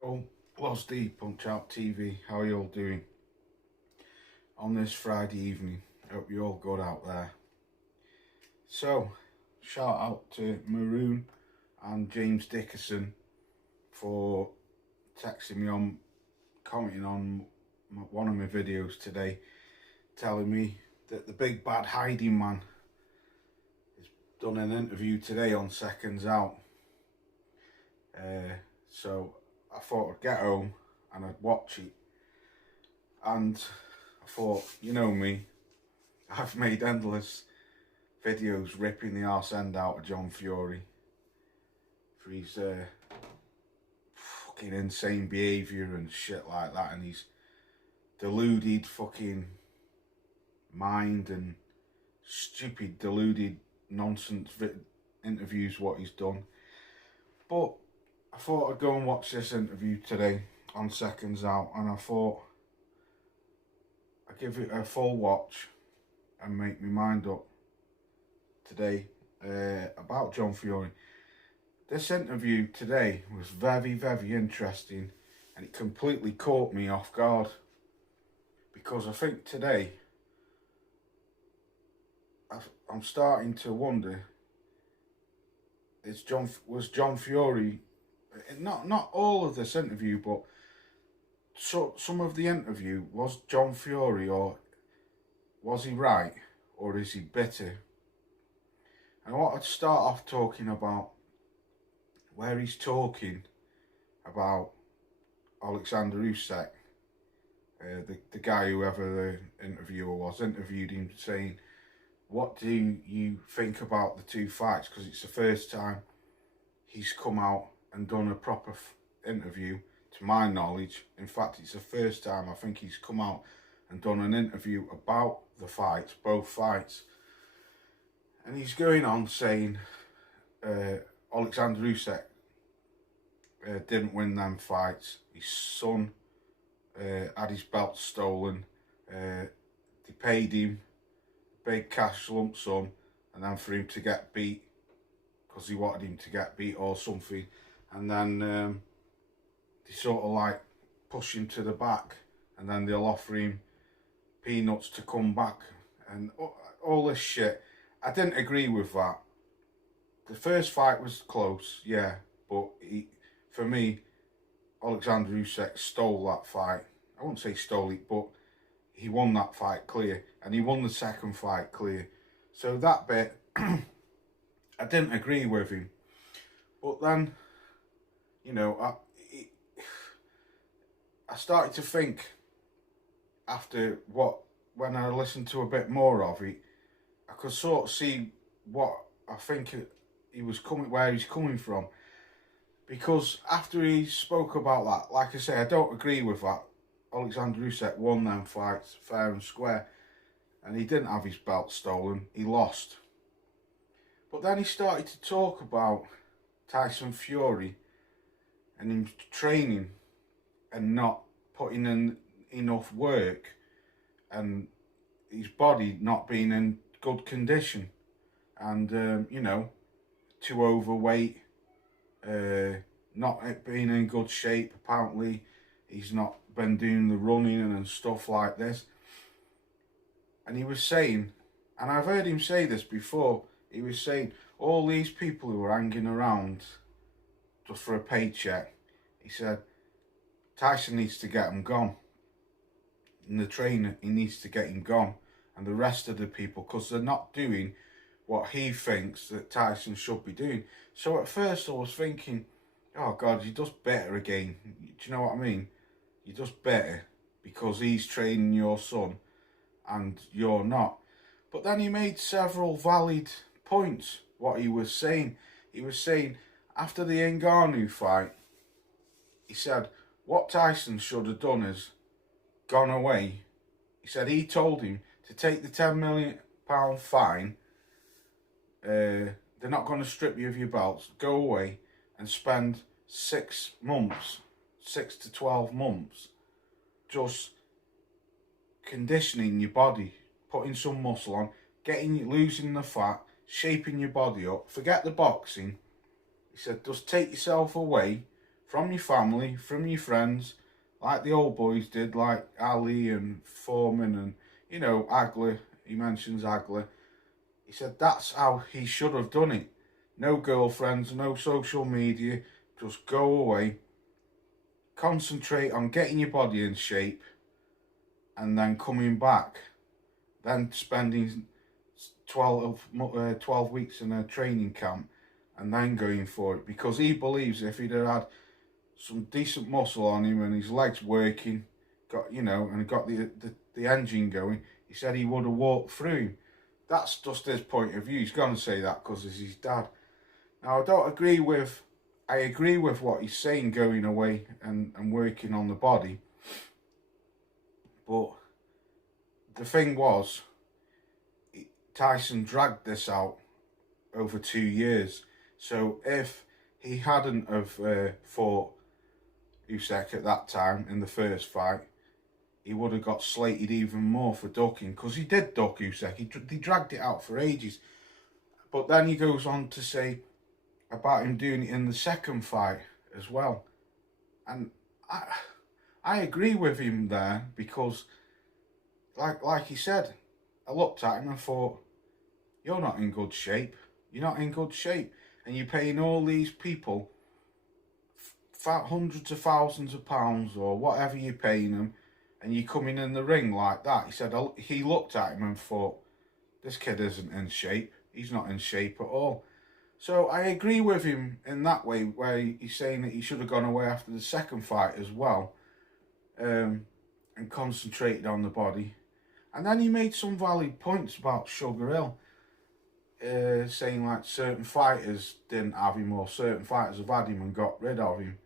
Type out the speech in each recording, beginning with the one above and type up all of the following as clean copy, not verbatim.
Oh, Lost D, Punch Out TV, how are you all doing on this Friday evening? Hope you're all good out there. So, shout out to Maroon and James Dickerson for texting me on, commenting on one of my videos today, telling me that the big bad hiding man has done an interview today on Seconds Out. So I thought I'd get home and I'd watch it, and I thought, you know me, I've made endless videos ripping the arse end out of John Fury for his fucking insane behaviour and shit like that, and his deluded fucking mind and stupid deluded nonsense interviews what he's done. But I thought I'd go and watch this interview today on Seconds Out, and I thought I'd give it a full watch and make my mind up today about John Fury. This interview today was very, very interesting, and it completely caught me off guard, because I think today I'm starting to wonder, was John Fury, not all of this interview, but some of the interview, was John Fury, or was he right, or is he bitter? And I want to start off talking about where he's talking about Alexander Usyk, the guy, whoever the interviewer was, interviewed him saying, what do you think about the two fights? Because it's the first time he's come out and done a proper interview, to my knowledge. In fact, it's the first time I think he's come out and done an interview about the fights, both fights. And he's going on saying Alexander Usyk didn't win them fights. His son had his belt stolen. They paid him big cash lump sum, and then for him to get beat, because he wanted him to get beat or something, and then they sort of like push him to the back, and then they'll offer him peanuts to come back, and all this shit. I didn't agree with that. The first fight was close, yeah, but for me, Alexander Usyk stole that fight. I wouldn't say stole it, but he won that fight clear, and he won the second fight clear. So that bit, I didn't agree with him. But then, you know, I started to think after when I listened to a bit more of it, I could sort of see what I think he was coming, where he's coming from. Because after he spoke about that, like I say, I don't agree with that. Alexander Usyk won them fights fair and square, and he didn't have his belt stolen, he lost. But then he started to talk about Tyson Fury and him training and not putting in enough work, and his body not being in good condition, and you know, too overweight, not being in good shape. Apparently he's not been doing the running and stuff like this. And he was saying, and I've heard him say this before, he was saying all these people who are hanging around just for a paycheck, he said Tyson needs to get him gone, and the trainer, he needs to get him gone, and the rest of the people, because they're not doing what he thinks that Tyson should be doing. So at first I was thinking, oh God, you're just better again. Do you know what I mean? You're just better because he's training your son and you're not. But then he made several valid points, what he was saying. He was saying, after the Ngannou fight, he said, what Tyson should have done is gone away. He said he told him to take the £10 million fine. They're not going to strip you of your belts. Go away and spend 6 months, 6 to 12 months, just conditioning your body, putting some muscle on, losing the fat, shaping your body up. Forget the boxing. He said, just take yourself away from your family, from your friends, like the old boys did, like Ali and Foreman and, you know, Agler. He mentions Agler. He said that's how he should have done it. No girlfriends, no social media, just go away, concentrate on getting your body in shape, and then coming back, then spending 12 weeks in a training camp, and then going for it. Because he believes if he'd have had some decent muscle on him and his legs working, got, you know, and got the engine going, he said he would have walked through. That's just his point of view. He's going to say that because he's his dad. Now, I agree with what he's saying, going away and working on the body. But the thing was, Tyson dragged this out over 2 years. So if he hadn't have fought Usyk at that time in the first fight, he would have got slated even more for ducking, because he did duck Usyk. He dragged it out for ages. But then he goes on to say about him doing it in the second fight as well. And I agree with him there, because like he said, I looked at him and thought, you're not in good shape. You're not in good shape. And you're paying all these people hundreds of thousands of pounds or whatever you're paying them, and you're coming in the ring like that. He said he looked at him and thought, this kid isn't in shape. He's not in shape at all. So I agree with him in that way, where he's saying that he should have gone away after the second fight as well, and concentrated on the body. And then he made some valid points about Sugar Hill, saying like certain fighters didn't have him, or certain fighters have had him and got rid of him.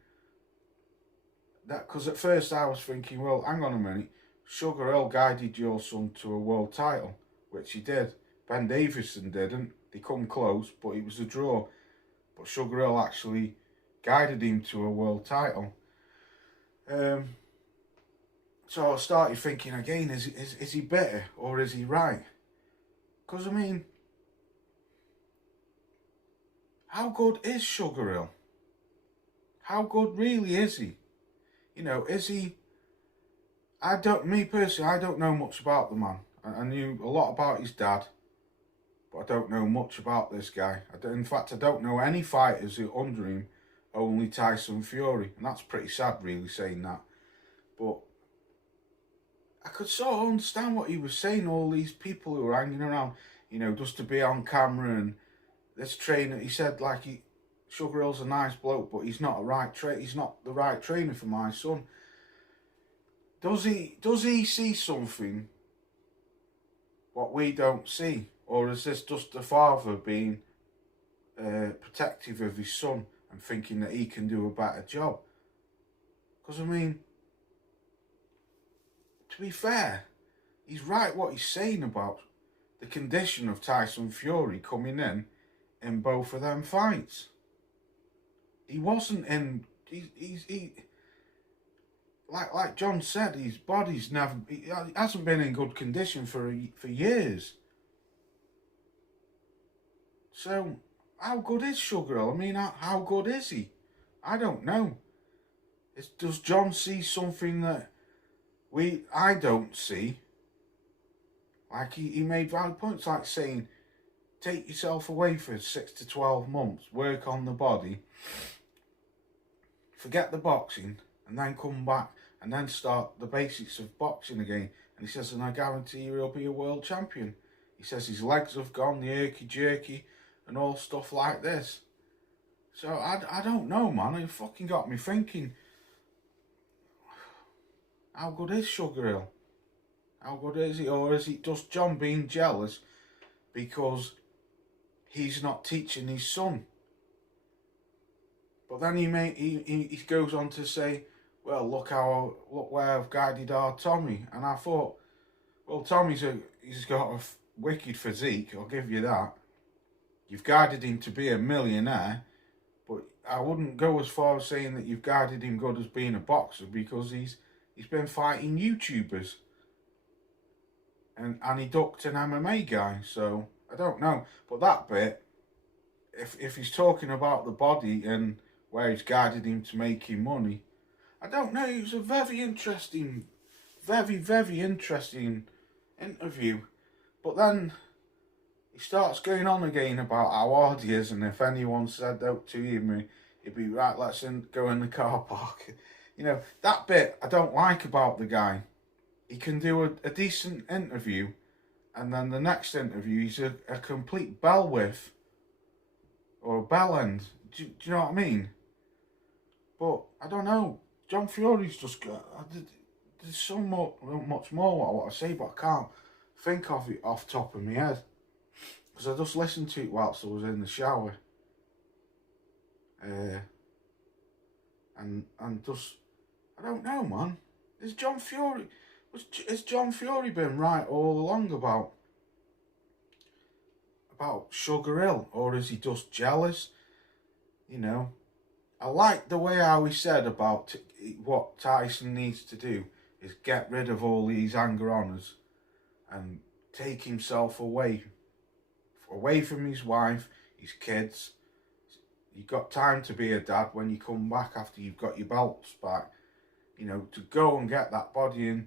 That, because at first I was thinking, well, hang on a minute, Sugar Hill guided your son to a world title, which he did. Ben Davison didn't. They come close, but it was a draw. But Sugar Hill actually guided him to a world title. So I started thinking again, is he better or is he right? Because, I mean, how good is Sugar Hill? How good really is he? You know, is he... me personally, I don't know much about the man. I knew a lot about his dad, but I don't know much about this guy. In fact, I don't know any fighters who under him, only Tyson Fury. And that's pretty sad, really, saying that. But I could sort of understand what he was saying, all these people who were hanging around, you know, just to be on camera. And this trainer, he said, like, Sugar Hill's a nice bloke, but he's not he's not the right trainer for my son. Does he see something what we don't see? Or is this just the father being protective of his son and thinking that he can do a better job? Because, I mean, to be fair, he's right what he's saying about the condition of Tyson Fury coming in both of them fights. He wasn't in... He like John said, his body's never... He hasn't been in good condition for years. So, how good is Sugar Hill? I mean, how good is he? I don't know. Does John see something that I don't see? Like, he made valid points, like saying, take yourself away for 6 to 12 months, work on the body, forget the boxing, and then come back and then start the basics of boxing again. And he says, and I guarantee you he'll be a world champion. He says his legs have gone, the herky-jerky, and all stuff like this. So, I don't know, man. It fucking got me thinking, how good is Sugar Hill? How good is he? Or is it just John being jealous because he's not teaching his son? But then he goes on to say, well, look where I've guided our Tommy. And I thought, well, he's got a wicked physique, I'll give you that. You've guided him to be a millionaire, but I wouldn't go as far as saying that you've guided him good as being a boxer, because he's been fighting YouTubers. And he ducked an MMA guy, so I don't know. But that bit, if he's talking about the body and where he's guided him to making money. I don't know, it was a very interesting interview. But then he starts going on again about how hard he is, and if anyone said that to him, he'd be right, let's go in the car park. You know, that bit I don't like about the guy. He can do a decent interview, and then the next interview he's a complete bell whiff or a bell end. Do you know what I mean? But I don't know. John Fury's just got. There's so much more what I want to say, but I can't think of it off the top of my head. Because I just listened to it whilst I was in the shower. And just, I don't know, man. Has John Fury been right all along about Sugar Hill, or is he just jealous? You know, I like the way how he said about what Tyson needs to do is get rid of all these hanger-oners and take himself away from his wife, his kids. You've got time to be a dad when you come back after you've got your belts back. You know, to go and get that body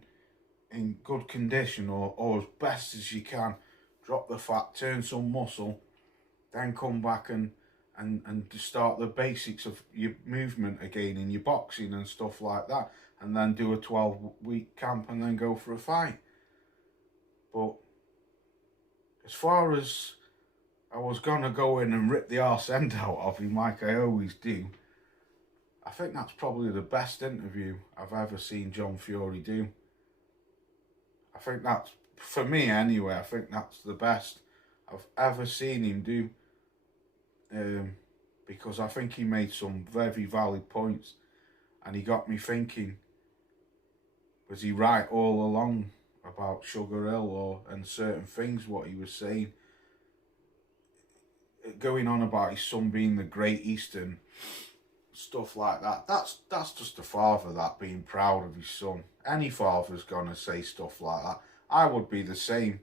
in good condition or as best as you can. Drop the fat, turn some muscle, then come back and start the basics of your movement again in your boxing and stuff like that. And then do a 12-week camp and then go for a fight. But as far as I was going to go in and rip the arse end out of him like I always do, I think that's probably the best interview I've ever seen John Fury do. I think that's, for me anyway, I think that's the best I've ever seen him do. Because I think he made some very valid points. And he got me thinking, was he right all along about Sugar Hill and certain things, what he was saying? Going on about his son being the Great Eastern, stuff like that. That's just a father that being proud of his son. Any father's gonna say stuff like that. I would be the same.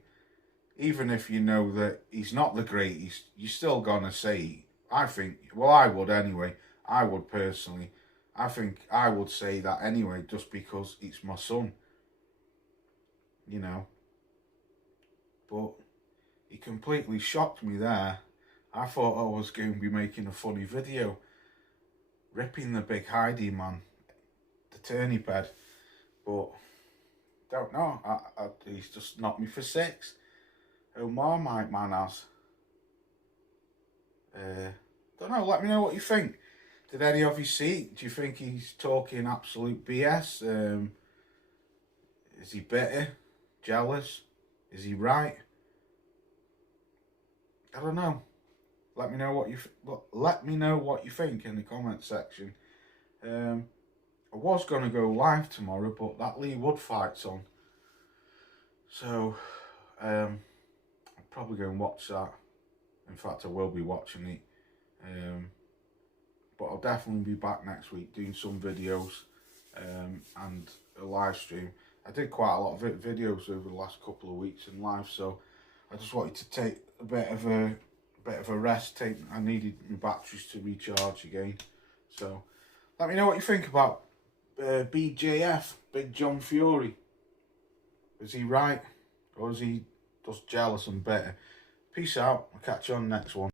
Even if you know that he's not the greatest, you're still gonna say, I think, well, I would anyway. I would personally. I think I would say that anyway, just because it's my son. You know. But he completely shocked me there. I thought I was going to be making a funny video. Ripping the big Heidi man. The turnip bed. But, don't know. He's just knocked me for 6. Oh, Marmite man has. Don't know, let me know what you think. Did any of you see it? Do you think he's talking absolute BS? Is he bitter? Jealous? Is he right? I don't know. Let me know what you think in the comment section. I was gonna go live tomorrow, but that Leigh Wood fight's on, so I'll probably go and watch that. In fact, I will be watching it. But I'll definitely be back next week doing some videos and a live stream. I did quite a lot of videos over the last couple of weeks in live, so I just wanted to take a bit of a rest. I needed my batteries to recharge again. So let me know what you think about BJF, Big John Fury. Is he right, or is he just jealous and bitter? Peace out. I'll catch you on the next one.